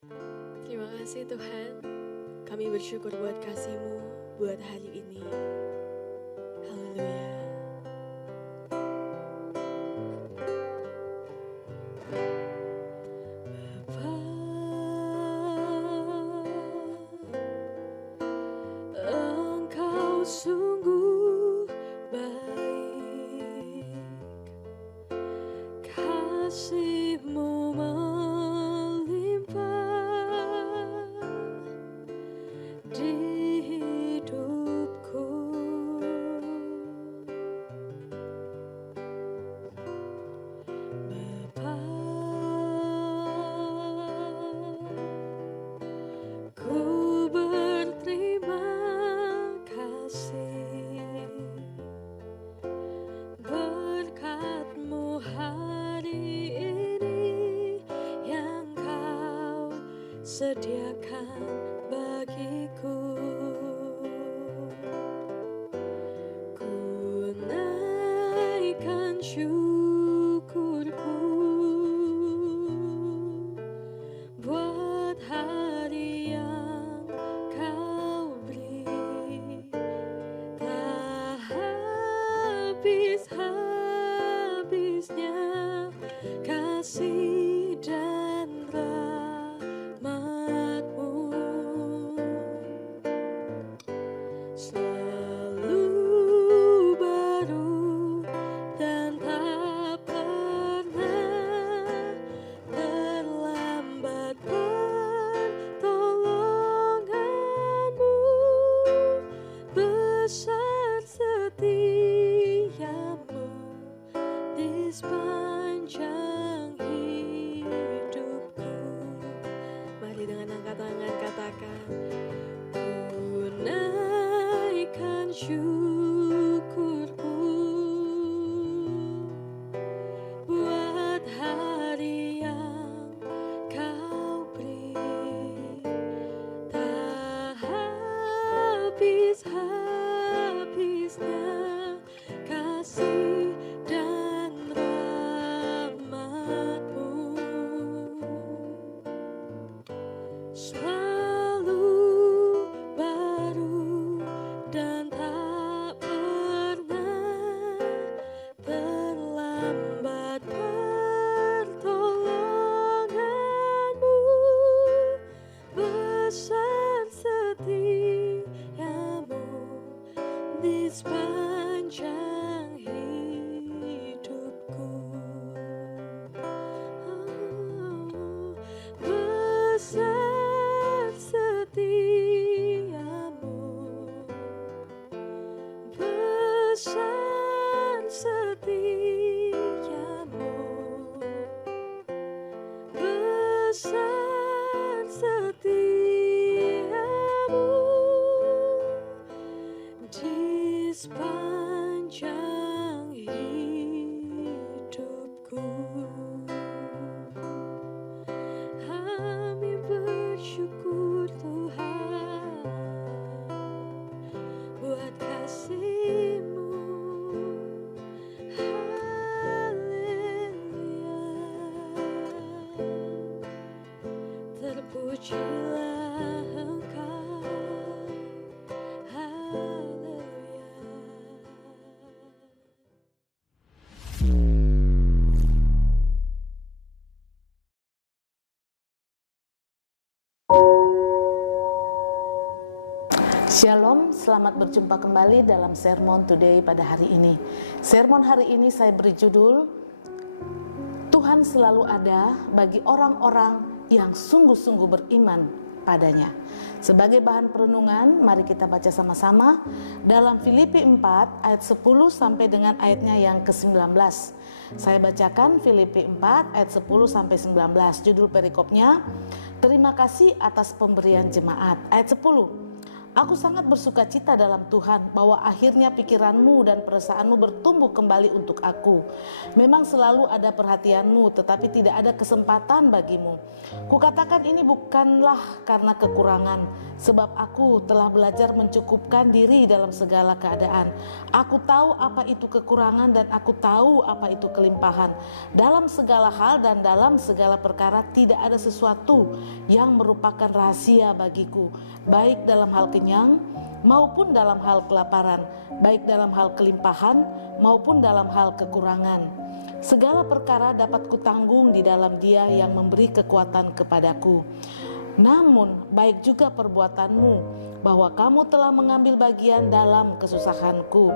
Terima kasih Tuhan, kami bersyukur buat kasih-Mu buat hari ini. Haleluya. Bapa, Engkau sungguh baik, kasih-Mu melimpah di hidupku. Bapa, ku berterima kasih berkat-Mu hari ini yang Kau sediakan bagiku. Ku naikkan syukurku buat hari yang Kau beri, tak habis-habisnya kasih dan rahmat-Mu. Selalu baru dan tak pernah terlambat pertolongan-Mu. Besar setiamu di sepanjang hidupku. Mari dengan angkat tangan katakan, ku naikkan syukurku buat hari yang Kau beri, tak habis-habisnya kasih dan rahmat-Mu. Selalu baru dan tak pernah terlambat pertolongan-Mu. Besar setiamu di sepanjang hidupku. Besar setiamu, besar setiamu, besar setiamu di sepanjang hidupku. Kami bersyukur Tuhan buat kasih-Mu. Haleluya. Terpujilah Engkau. Haleluya. Shalom, selamat berjumpa kembali dalam Sermon Today pada hari ini. Sermon hari ini saya beri judul, Tuhan selalu ada bagi orang-orang yang sungguh-sungguh beriman padanya. Sebagai bahan perenungan, mari kita baca sama-sama dalam Filipi 4 ayat 10 sampai dengan ayatnya yang ke-19. Saya bacakan Filipi 4 ayat 10 sampai 19. Judul perikopnya, Terima kasih atas pemberian jemaat. Ayat 10. Aku sangat bersuka cita dalam Tuhan bahwa akhirnya pikiranmu dan perasaanmu bertumbuh kembali untuk aku. Memang selalu ada perhatianmu, tetapi tidak ada kesempatan bagimu. Kukatakan ini bukanlah karena kekurangan, sebab aku telah belajar mencukupkan diri dalam segala keadaan. Aku tahu apa itu kekurangan dan aku tahu apa itu kelimpahan. Dalam segala hal dan dalam segala perkara tidak ada sesuatu yang merupakan rahasia bagiku, baik dalam hal kenyang maupun dalam hal kelaparan, baik dalam hal kelimpahan maupun dalam hal kekurangan. Segala perkara dapat kutanggung di dalam Dia yang memberi kekuatan kepadaku. Namun baik juga perbuatanmu, bahwa kamu telah mengambil bagian dalam kesusahanku.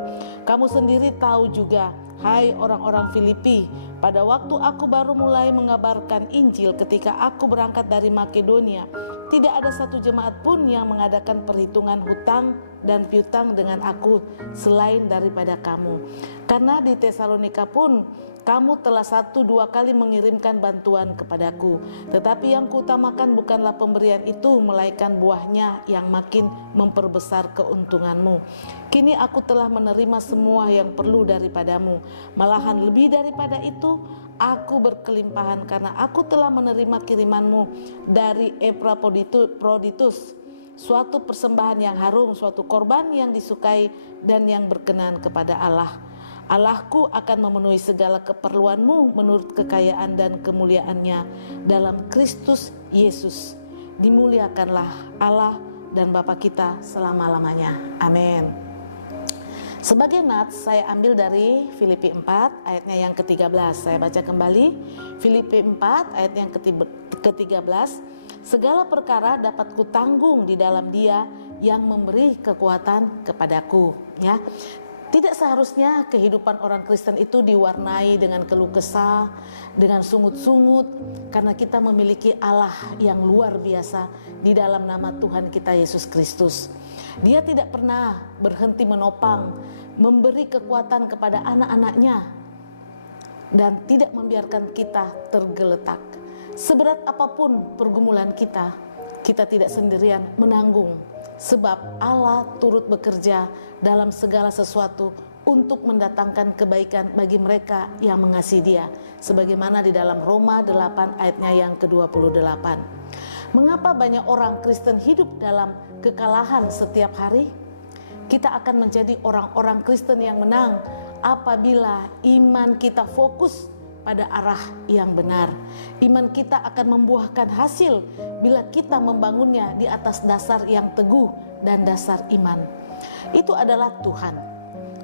Kamu sendiri tahu juga, hai orang-orang Filipi, pada waktu aku baru mulai mengabarkan Injil ketika aku berangkat dari Makedonia, tidak ada satu jemaat pun yang mengadakan perhitungan hutang dan piutang dengan aku selain daripada kamu. Karena di Tesalonika pun kamu telah 1-2 kali mengirimkan bantuan kepadaku. Tetapi yang kuutamakan bukanlah pemberian itu, melainkan buahnya yang makin memperbesar keuntunganmu. Kini aku telah menerima semua yang perlu daripadamu. Malahan lebih daripada itu, aku berkelimpahan karena aku telah menerima kirimanmu dari Epaphroditus, suatu persembahan yang harum, suatu korban yang disukai dan yang berkenan kepada Allah. Allahku akan memenuhi segala keperluanmu menurut kekayaan dan kemuliaannya dalam Kristus Yesus. Dimuliakanlah Allah dan Bapa kita selama-lamanya. Amin. Sebagai nats saya ambil dari Filipi 4 ayatnya yang ke-13. Saya baca kembali Filipi 4 ayat yang ke-13. Segala perkara dapat kutanggung di dalam Dia yang memberi kekuatan kepadaku. Ya. Tidak seharusnya kehidupan orang Kristen itu diwarnai dengan keluh kesah, dengan sungut-sungut, karena kita memiliki Allah yang luar biasa di dalam nama Tuhan kita Yesus Kristus. Dia tidak pernah berhenti menopang, memberi kekuatan kepada anak-anaknya, dan tidak membiarkan kita tergeletak. Seberat apapun pergumulan kita, kita tidak sendirian menanggung. Sebab Allah turut bekerja dalam segala sesuatu untuk mendatangkan kebaikan bagi mereka yang mengasihi Dia, sebagaimana di dalam Roma 8 ayatnya yang ke-28. Mengapa banyak orang Kristen hidup dalam kekalahan setiap hari? Kita akan menjadi orang-orang Kristen yang menang apabila iman kita fokus pada arah yang benar. Iman kita akan membuahkan hasil bila kita membangunnya di atas dasar yang teguh dan dasar iman. Itu adalah Tuhan.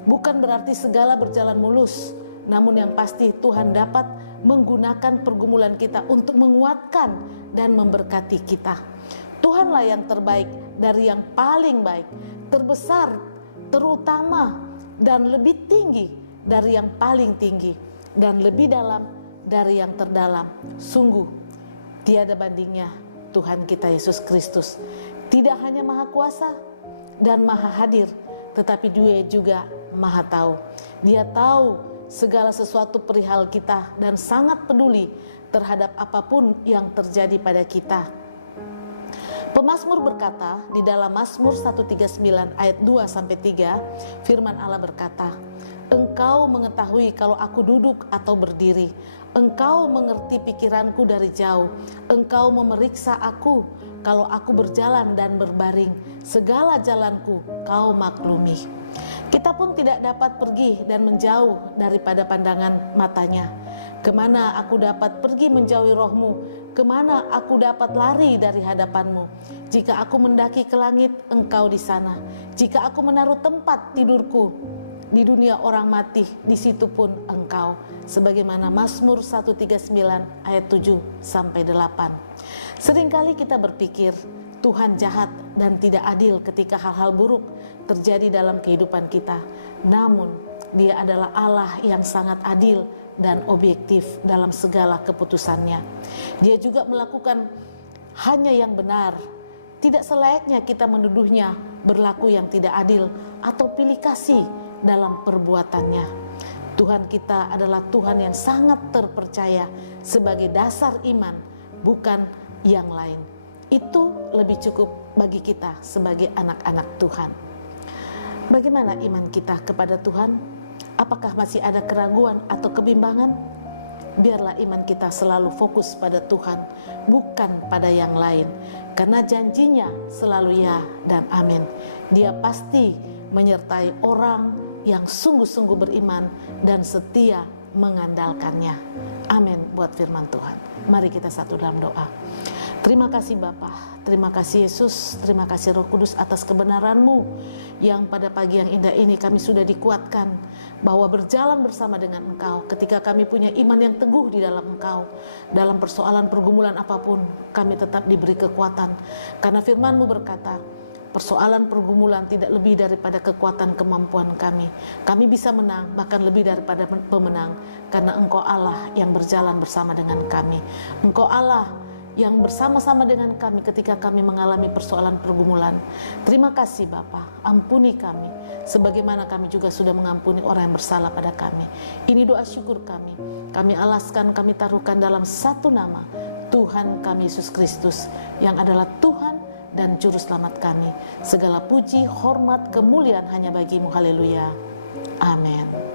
Bukan berarti segala berjalan mulus, namun yang pasti Tuhan dapat menggunakan pergumulan kita untuk menguatkan dan memberkati kita. Tuhanlah yang terbaik dari yang paling baik, terbesar, terutama, dan lebih tinggi dari yang paling tinggi, dan lebih dalam dari yang terdalam. Sungguh tiada bandingnya Tuhan kita Yesus Kristus. Tidak hanya maha kuasa dan maha hadir, tetapi Dia juga maha tahu. Dia tahu segala sesuatu perihal kita dan sangat peduli terhadap apapun yang terjadi pada kita. Pemazmur berkata di dalam Mazmur 139 ayat 2-3, firman Allah berkata, Engkau mengetahui kalau aku duduk atau berdiri. Engkau mengerti pikiranku dari jauh. Engkau memeriksa aku kalau aku berjalan dan berbaring. Segala jalanku kau maklumi. Kita pun tidak dapat pergi dan menjauh daripada pandangan matanya. Kemana aku dapat pergi menjauhi rohmu? Kemana aku dapat lari dari hadapanmu? Jika aku mendaki ke langit, engkau di sana. Jika aku menaruh tempat tidurku di dunia orang mati, di situ pun engkau. Sebagaimana Mazmur 139 ayat 7-8. Seringkali kita berpikir Tuhan jahat dan tidak adil ketika hal-hal buruk terjadi dalam kehidupan kita. Namun Dia adalah Allah yang sangat adil dan objektif dalam segala keputusannya. Dia juga melakukan hanya yang benar. Tidak selayaknya kita menuduhnya berlaku yang tidak adil atau pilih kasih dalam perbuatannya. Tuhan kita adalah Tuhan yang sangat terpercaya sebagai dasar iman, bukan yang lain. Itu lebih cukup bagi kita sebagai anak-anak Tuhan. Bagaimana iman kita kepada Tuhan? Apakah masih ada keraguan atau kebimbangan? Biarlah iman kita selalu fokus pada Tuhan, bukan pada yang lain. Karena janjinya selalu ya dan amin. Dia pasti menyertai orang yang sungguh-sungguh beriman dan setia mengandalkannya. Amin buat firman Tuhan. Mari kita satu dalam doa. Terima kasih Bapa, terima kasih Yesus, terima kasih Roh Kudus atas kebenaran-Mu yang pada pagi yang indah ini kami sudah dikuatkan bahwa berjalan bersama dengan Engkau ketika kami punya iman yang teguh di dalam Engkau. Dalam persoalan pergumulan apapun kami tetap diberi kekuatan karena firman-Mu berkata, persoalan pergumulan tidak lebih daripada kekuatan kemampuan kami. Kami bisa menang, bahkan lebih daripada pemenang, karena Engkau Allah yang berjalan bersama dengan kami. Engkau Allah yang bersama-sama dengan kami ketika kami mengalami persoalan pergumulan. Terima kasih Bapa, ampuni kami, sebagaimana kami juga sudah mengampuni orang yang bersalah pada kami. Ini doa syukur kami. Kami alaskan, kami taruhkan dalam satu nama, Tuhan kami Yesus Kristus, yang adalah Tuhan dan Juru Selamat kami. Segala puji, hormat, kemuliaan hanya bagi-Mu. Haleluya. Amin.